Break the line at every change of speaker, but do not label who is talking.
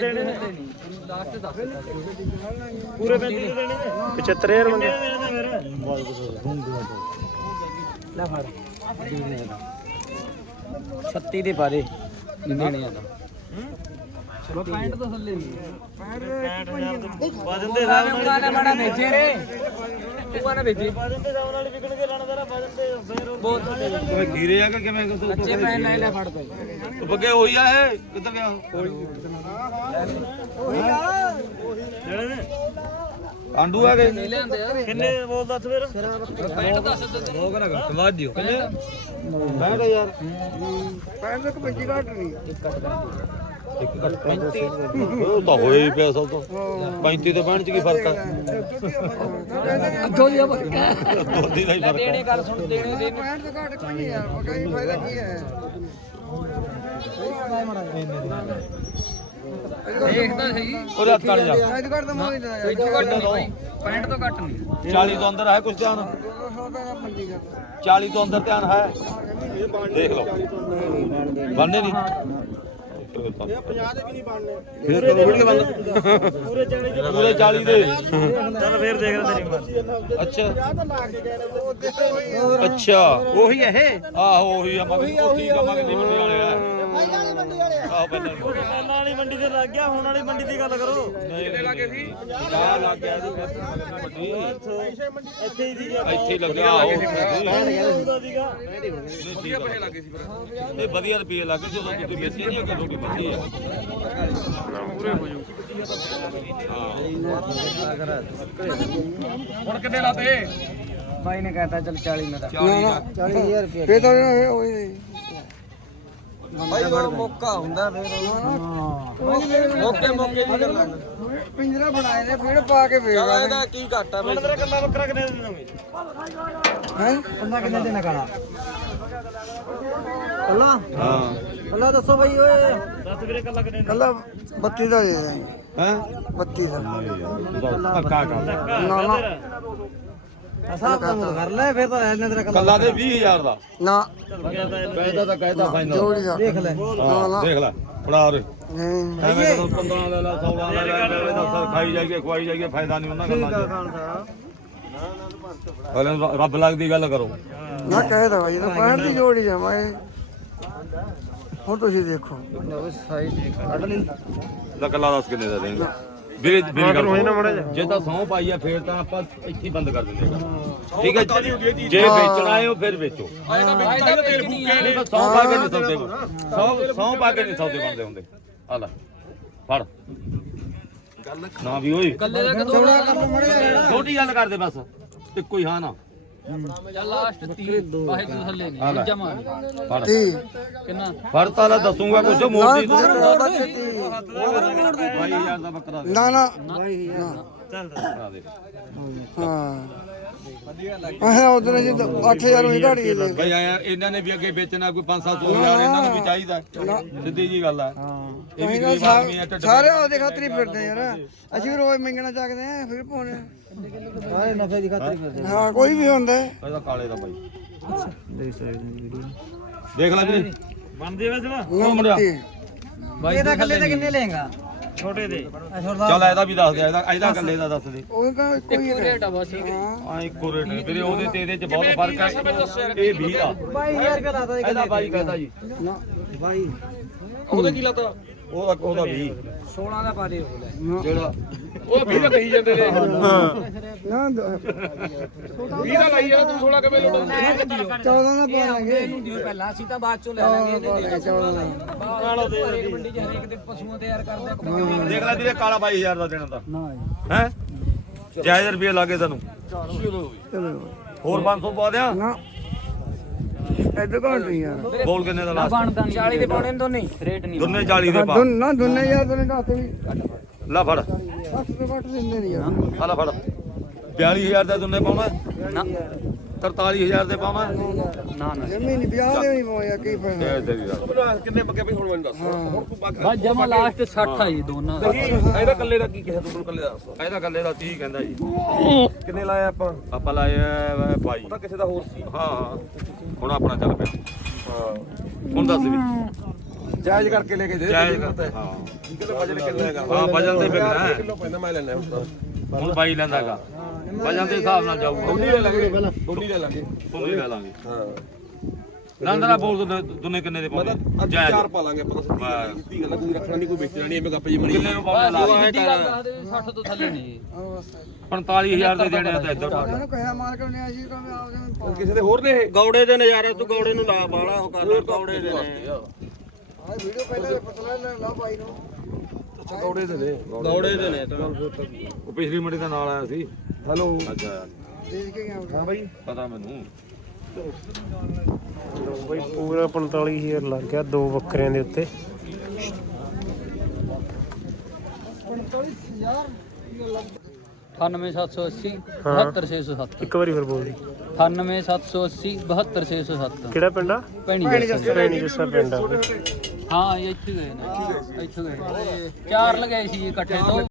ਪੂਰੇ 35 ਦੇਣੇ
75000 ਮੰਗੇ
ਲੈ ਫੜ 36 ਦੇ ਪਾ ਦੇ ਜਿੰਨੇ ਨਹੀਂ ਆਦਾ ਚਲੋ 65 ਤੋਂ ਥੱਲੇ ਨਹੀਂ
65000 ਵਜਨ ਦੇ ਹਿਸਾਬ ਨਾਲ
ਮਾੜਾ ਵੇਚੇ ਰੇ ਤੂੰ ਨਾ ਵੇਚੇ
ਵਜਨ ਦੇ ਹਿਸਾਬ ਨਾਲ ਵਿਕਣਗੇ ਲਾਣੇਦਾਰਾ ਵਜਨ ਦੇ ਫੇਰ
ਬਹੁਤ
ਕਿਵੇਂ ਖੀਰੇ ਆ ਕਿ ਕਿਵੇਂ
ਬੱਚੇ ਪੈਣ ਲੈ ਲੈ ਫੜ ਪਏ
ਬੱਗੇ ਹੋਈ ਆ ਇਹ ਕਿੱਧਰ ਗਿਆ ਆਂਡੂ ਆ ਗਏ
ਨਹੀਂ ਲਿਆਂਦੇ ਯਾਰ
ਕਿੰਨੇ ਬੋਲ ਦੱਸ ਫੇਰ
65 ਦੱਸ ਦਿੱਤੇ
ਉਹ ਕਰਾ ਘੱਟ ਵਾਧ ਦਿਓ ਕਿੰਨੇ
ਬੈਠ ਯਾਰ 65 ਤੱਕ ਬੱਜੀ ਘੱਟ ਨਹੀਂ
ਉਹ ਤਾਂ ਹੋਏ ਹੀ ਪਿਆ ਸਭ ਤੋਂ 35 ਤੇ 65 ਚ ਕੀ ਫਰਕ ਆ
ਅੱਗੋਂ ਦੀ ਬੱਕਾ
ਦੋਦੀ ਦਾ ਹੀ ਫਰਕ
ਦੇਣੇ ਗੱਲ ਸੁਣ ਦੇਣੇ ਦੇ
65 ਤੋਂ ਘੱਟ ਕੋਈ ਨਹੀਂ ਯਾਰ ਕੋਈ ਫਾਇਦਾ ਕੀ ਹੈ
ਦੇਖਦਾ ਸਹੀ
ਉਹਦੇ ਹੱਥ ਕਾਲੇ ਜਾ
ਅੱਜ ਘੱਟ ਤਾਂ ਮੋਈ ਦਾ
ਕੋਈ ਤੋਂ ਘੱਟ ਨਹੀਂ ਭਾਈ 65 ਤੋਂ ਘੱਟ ਨਹੀਂ
40 ਤੋਂ ਅੰਦਰ ਹੈ ਕੁਝ ਧਿਆਨ
200 ਦਾ ਮੰਡੀ ਕਰ
40 ਤੋਂ ਅੰਦਰ ਧਿਆਨ ਹੈ ਦੇਖ ਲਓ ਬਣਨੇ ਨਹੀਂ
ਇਹ 50 ਦੇ ਵੀ ਨਹੀਂ ਬਣਨੇ
ਫਿਰ ਤਾਂ ਵੀਡੀਓ ਬੰਦ
ਪੂਰੇ ਚੰਗੇ
ਪੂਰੇ 40 ਦੇ
ਚੱਲ ਫੇਰ ਦੇਖਦਾ ਤੇਰੀ ਮਰਜ਼ੀ
ਅੱਛਾ
50 ਤਾਂ ਲਾ ਕੇ ਗਏ ਨੇ
ਅੱਛਾ
ਉਹੀ ਇਹ
ਆਹੋ ਉਹੀ ਆ ਮਗਰ ਉਹ ਠੀਕ ਆ ਮਗਰ ਦੀ ਮੰਡੀ ਵਾਲੇ ਆ ਆਹੋ ਪਹਿਲਾਂ
ਪਹਿਲਾਂ ਵਾਲੀ ਮੰਡੀ ਤੇ ਲੱਗ ਗਿਆ ਹੁਣ ਵਾਲੀ ਮੰਡੀ ਦੀ ਗੱਲ ਕਰੋ
ਕਿੰਨੇ ਲੱਗੇ ਸੀ ਆ ਲੱਗ ਗਿਆ ਜੀ ਮੰਡੀ
ਇੱਥੇ ਹੀ ਦੀ
ਇੱਥੇ ਹੀ ਲੱਗਿਆ ਆਹੋ
ਉਹਦਾ ਸੀਗਾ
ਵਧੀਆ ਪੈਸੇ ਲੱਗੇ ਸੀ ਫਿਰ ਇਹ ਵਧੀਆ ਰੁਪਏ ਲੱਗੇ ਸੀ ਉਦੋਂ ਤੁਸੀਂ ਵੇਚੀ ਨਹੀਂ ਕਦੋਂ ਕੀ ਬੱਚੀ ਆ ਪੂਰੇ ਹੋ ਜਾਊ
ਹੁਣ ਕਿੰਨੇ ਲਾਤੇ ਭਾਈ ਨੇ ਕਹਿਤਾ ਚਲ 40 ਮੇਰਾ
40000 ਰੁਪਏ ਫੇਰ ਤਾਂ ਹੋਈ
ਭਾਈ ਉਹ ਮੌਕਾ ਹੁੰਦਾ ਫੇਰ ਮੌਕੇ ਦੀ ਗੱਲ
ਪਿੰਜਰਾ ਬਣਾਏ ਨੇ ਫੇਰ ਪਾ ਕੇ ਵੇਚ
ਇਹਦਾ ਕੀ ਘਾਟਾ ਬਈ
ਤੇਰਾ ਕੱਲਾ ਬੱਕਰਾ ਕਿੰਨੇ ਦੇ ਦੇਣਗੇ
ਹੈ
ਕੰਨਾ ਕਿੰਨੇ ਦੇਣਾ ਕਾਲਾ
ਅੱਲਾ
ਹਾਂ
ਅੱਲਾ ਦੱਸੋ ਬਈ ਓਏ
ਦੱਸ ਵੀਰੇ ਕੱਲਾ ਕਿੰਨੇ
ਕੱਲਾ 32 ਦਾ ਦੇ ਦੇ
ਹੈ
32 ਦਾ
ਧੱਕਾ ਕਰ
ਨਾ ਨਾ
ਅਸਾਂ ਕਰ ਲੈ ਫੇਰ ਤਾਂ ਇਹਨੇ ਤੇਰਾ
ਕੱਲਾ ਦੇ 20000 ਦਾ
ਨਾ
ਕਹਿਦਾ ਤਾਂ ਕਹਿਦਾ ਫਾਈਨਲ
ਜੋੜੀ ਦਾ
ਦੇਖ ਲੈ
ਨਾ ਨਾ
ਦੇਖ ਲੈ ਫੜਾ ਰੇ
ਨਹੀਂ
ਐਵੇਂ ਕਦੋਂ 15 ਲੈ ਲਾ 16 ਲੈ ਲਾ ਸਰ ਖਾਈ ਜਾਈਏ ਖਵਾਈ ਜਾਈਏ ਫਾਇਦਾ ਨਹੀਂ ਉਹਨਾਂ ਗੱਲਾਂ 'ਚ ਹਲੇ ਰੱਬ ਲੱਗਦੀ ਗੱਲ ਕਰੋ
ਨਾ ਕਹਿਦਾ ਭਾਈ ਤਾਂ 65 ਦੀ ਜੋੜੀ ਆ ਮੈਂ ਹੁਣ ਤੁਸੀਂ ਦੇਖੋ ਸਾਈਜ਼ ਕੱਢ ਲਈ
ਦਾ ਕੱਲਾ ਦੱਸ ਕਿੰਨੇ ਦਾ ਦੇਂਗੇ ਵੀਰੇ ਵੀਰੇ ਗੱਲ ਜੇ ਤਾਂ 100 ਪਾਈ ਆ ਫੇਰ ਤਾਂ ਆਪਾਂ ਇੱਥੇ ਹੀ ਬੰਦ ਕਰ ਦਿੰਦੇ ਠੀਕ ਹੈ ਜੇ ਵੇਚਣਾ ਹੈ ਉਹ ਫਿਰ ਵੇਚੋ
ਤੇਲ ਫੂਕਿਆ
ਨਹੀਂ ਤਾਂ 100 ਪਾ ਕੇ ਨਹੀਂ ਸੌਦੇ 100 ਪਾ ਕੇ ਨਹੀਂ ਸੌਦੇ ਬਣਦੇ ਹੁੰਦੇ ਆ ਲੈ ਫੜ ਨਾ ਵੀ ਓਏ
ਕੱਲੇ ਦਾ ਕਦੋਂ ਚੌੜਾ ਕਰ ਲੋ ਮੜੇ
ਛੋਟੀ ਗੱਲ ਕਰਦੇ ਬਸ ਇੱਕੋ ਹੀ ਹਾਂ ਨਾ
ਚੱਲ ਲਾਸਟ 30 ਵਾਹਿਗੁਰੂ ਥੱਲੇ ਨਹੀਂ ਜਮਾ
ਫੜ
ਕਿੰਨਾ
ਫੜ ਤਾਂ ਲੈ ਦੱਸੂਗਾ ਕੁਝ ਮੋੜਦੀ ਤੂੰ
ਨਾ
22000 ਦਾ ਬੱਕਰਾ ਦੇ
ਨਾ
ਚੱਲ
ਬੱਕਰਾ ਦੇ
ਹਾਂ ਆਹ ਉਧਰ ਜੀ 8000 ਹੋਈ ਘਾੜੀ ਦੇ
ਬਈ ਯਾਰ ਇਹਨਾਂ ਨੇ ਵੀ ਅੱਗੇ ਵੇਚਣਾ ਕੋਈ 5-7 ਹਜ਼ਾਰ ਇਹਨਾਂ ਨੂੰ ਵੀ ਚਾਹੀਦਾ ਸਿੱਧੀ ਜੀ ਗੱਲ ਆ ਇਹ ਵੀ ਗਰੀਬ ਆਦਮੀ ਆ ਢਿੱਡ
ਸਾਰੇ ਉਹਦੇ ਖਾਤਰ ਹੀ ਫਿਰਦੇ ਯਾਰ ਅਸੀਂ ਵੀ ਰੋਜ਼ ਮੰਗਣਾ ਚੱਕਦੇ ਆ ਫਿਰ ਪਾਉਣੇ ਸਾਰੇ ਨਫੇ ਦੀ ਖਾਤਰ ਫਿਰਦੇ ਹਾਂ ਕੋਈ ਵੀ ਹੁੰਦਾ
ਇਹਦਾ ਕਾਲੇ ਦਾ ਬਾਈ ਦੇਖ ਲੈ ਵੀਰੇ
ਬਣਦੇ ਵੈਸੇ ਵਾ
ਉਹ ਮੁੰਡਿਆ
ਬਾਈ ਇਹਦਾ ਕੱਲੇ ਤੇ ਕਿੰਨੇ ਲਏਗਾ
ਛੋਟੇ ਦੇ
ਚੱਲ ਇਹਦਾ ਵੀ ਦੱਸ ਦੇ ਇਹਦਾ ਕੱਲੇ ਦਾ ਦੱਸ ਦੇ
ਉਹ ਤਾਂ ਕੋਈ
ਰੇਟ ਆ ਬਸ
ਆ ਇੱਕੋ ਰੇਟ ਨੇ ਵੀਰੇ ਉਹਦੇ ਤੇ ਇਹਦੇ ਚ ਬਹੁਤ ਫਰਕ ਹੈ ਇਹ 20 ਦਾ
22000 ਰੁਪਏ ਲਾਤਾ
ਇਹਦਾ ਬਾਈ ਕਹਿੰਦਾ ਜੀ
ਨਾ ਭਾਈ
ਉਹਦੇ ਕੀ ਲਾਤਾ ਉਹਦਾ 20
16 ਦਾ ਪਾ ਦੇ ਉਹ ਲੈ
ਜਿਹੜਾ
ਉਹ 20 ਦਾ ਕਹੀ ਜਾਂਦੇ ਨੇ
ਨਾ
20 ਦਾ ਲਾਈ ਜਾਂਦਾ ਤੂੰ 16 ਕਿਵੇਂ ਲੋਟਾ
14 ਦਾ ਪਾਵਾਂਗੇ
ਇਹਨੂੰ ਦਿਓ ਪਹਿਲਾਂ ਅਸੀਂ ਤਾਂ ਬਾਅਦ ਚੋਂ ਲੈ ਲਾਂਗੇ ਇਹਦੇ ਦੇ
14 ਦਾ
ਕਾਲੋ ਦੇ ਮੰਡੀ ਚ ਹਰੇਕ ਦੇ ਪਸ਼ੂਆਂ ਤੇ ਯਾਰ ਕਰਦੇ
ਦੇਖ ਲੈ ਵੀਰੇ ਕਾਲਾ 22000 ਦਾ ਦੇਣਾ ਤਾਂ
ਨਾ
ਹੈ ਜਾਇਜ਼ ਰੁਪਏ ਲਾਗੇ ਤੈਨੂੰ
ਚਲੋ
ਹੋਰ 500 ਪਾ ਦਿਆਂ
ਨਾ ਐਦੋਂ ਘੰਟ ਯਾਰ
ਬੋਲ ਕਿੰਨੇ ਦਾ ਲਾਸਟ
ਬਣਦਾ ਨਹੀਂ 40 ਦੇ ਪਾਉਣੇ ਦੋਨੇ ਰੇਟ ਨਹੀਂ
ਦੋਨੇ 40 ਦੇ ਪਾ
ਨਾ ਦੁੰਨੇ ਯਾਰ ਦੁੰਨੇ ਦਾ ਹੱਥ ਵੀ
ਲੈ ਫੜ
8 ਰੁਪਏ ਘੱਟ ਦਿੰਦੇ ਨਹੀਂ ਯਾਰ
ਆ ਲੈ ਫੜ 42000 ਦਾ ਦੋਨੇ ਪਾਉਣਾ
ਨਾ
43000 ਦੇ ਪਾਵਾਂ
ਨਾ
ਜਮੀ ਨਹੀਂ 50 ਦੇ ਨਹੀਂ ਪਾਇਆ ਕੀ ਫਾਇਦਾ
ਇਹ ਤੇਰੀ ਗੱਲ
ਕਿੰਨੇ ਬੱਕੇ ਵੀ ਹੁਣ ਮੈਨੂੰ ਦੱਸ ਹੁਣ ਤੂੰ ਬਾਕੀ
ਬਸ ਜਮਾ ਲਾਸਟ 60 ਆ ਜੀ ਦੋਨਾਂ ਦਾ
ਇਹਦਾ ਕੱਲੇ ਦਾ ਕੀ ਕਿਹਾ ਤੂੰ ਕੱਲੇ ਦਾ
ਇਹਦਾ ਗੱਲੇ ਦਾ 30 ਕਹਿੰਦਾ ਜੀ
ਕਿੰਨੇ ਲਾਇਆ ਆਪਾਂ
ਆਪਾਂ ਲਾਇਆ ਬਾਈ
ਤਾਂ ਕਿਸੇ ਦਾ ਹੋਰ ਸੀ
ਹਾਂ ਹੁਣ ਆਪਣਾ ਚੱਲ ਪਿਆ
ਹਾਂ
ਹੁਣ ਦੱਸ ਵੀ
ਜਾਇਜ਼ ਕਰਕੇ ਲੈ ਕੇ ਦੇ
ਜਾਇਜ਼
ਹਾਂ
ਹਾਂ
ਠੀਕ ਹੈ ਵਜਨ ਕਿੰਨਾ ਹੈਗਾ
ਹਾਂ ਵਜਨ ਤੇ ਵਿਕਣਾ ਹੈ।
ਕਿਲੋ ਪੈਂਦਾ ਮੈਂ ਲੈਣਾ
ਹੁਣ ਬਾਈ ਲੈਂਦਾਗਾ ਵਜਨ ਦੇ ਹਿਸਾਬ ਨਾਲ ਜਾਊਗਾ
ਬੋਲੀ ਲੈ ਲਾਂਗੇ ਬੋਲੀ ਲੈ ਲਾਂਗੇ
ਉਹੀ ਲੈ ਲਾਂਗੇ
ਹਾਂ
ਨੰਦਰਾ ਬੋਲ ਦੁਨੇ ਕਿੰਨੇ ਦੇ
ਮਤਲਬ
ਪਾਉਂਦੇ
ਅੱਜ
ਜਾਇਜ਼
ਚਾਰ ਪਾ ਲਾਂਗੇ ਆਪਾਂ ਤਾਂ ਸਿੱਧੀ ਗੱਲ ਆ, ਕੋਈ ਰੱਖਣਾ ਨਹੀਂ ਕੋਈ ਵੇਚਣਾ ਨਹੀਂ ਐਵੇਂ ਗੱਪ ਜੀ ਮਣੀ
ਕਿੰਨੇ ਨੂੰ ਪਾਉਂਦੇ ਲਾ ਦੇ।
ਸਿੱਧੀ ਗੱਲ ਦੱਸ ਦੇ 60 ਤੋਂ ਥੱਲੇ ਨਹੀਂ
45000 ਦੇ ਦੇਣੇ ਆ ਤਾਂ ਇੱਧਰ ਪਾ ਦੇ।
ਇਹਨੂੰ ਕਹਿਆ ਮਾਲਕ ਨੇ ਅਸੀਂ ਤਾਂ ਆਪਦੇ
ਕਿਸੇ ਦੇ ਹੋਰ ਨੇ ਇਹ
ਗੌੜੇ ਦੇ ਨਜ਼ਾਰੇ ਤੂੰ ਗੌੜੇ ਨੂੰ ਲਾ ਬਾਲਾ ਉਹ ਕਰ ਗੌੜੇ ਦੇ ਨੇ
ਆਹ ਵੀਡੀਓ ਪਹਿਲਾਂ ਪਤਲਾ ਲਾ ਭਾਈ ਨੂੰ
ਗੌੜੇ ਦੇ ਨੇ
ਗੌੜੇ ਦੇ ਨੇ ਤਾਂ
ਉਹ ਪਿਛਲੀ ਮੰਡੀ ਦਾ ਨਾਲ ਆਇਆ ਸੀ
ਹੈਲੋ
ਅੱਛਾ
ਦੇਖ ਕੇ ਗਿਆ
ਹਾਂ ਬਾਈ
ਪਤਾ ਮੈਨੂੰ
ਬਈ ਪੂਰਾ 45000 ਲੱਗ ਗਿਆ ਦੋ ਬੱਕਰਿਆਂ ਦੇ ਉੱਤੇ
98780 72607
ਇੱਕ ਵਾਰੀ ਫਿਰ ਬੋਲ ਦੀ
98780 72607
ਕਿਹੜਾ ਪਿੰਡ ਆ
ਭੈਣੀ ਜੱਸਾ।
ਭੈਣੀ ਜੱਸਾ ਪਿੰਡ ਆ
ਹਾਂ ਇਹ ਇੱਥੇ ਗਏ ਨੇ ਇੱਥੇ ਗਏ ਨੇ। ਚਾਰ ਲਗਾਏ ਸੀ ਇਕੱਠੇ ਤੋਂ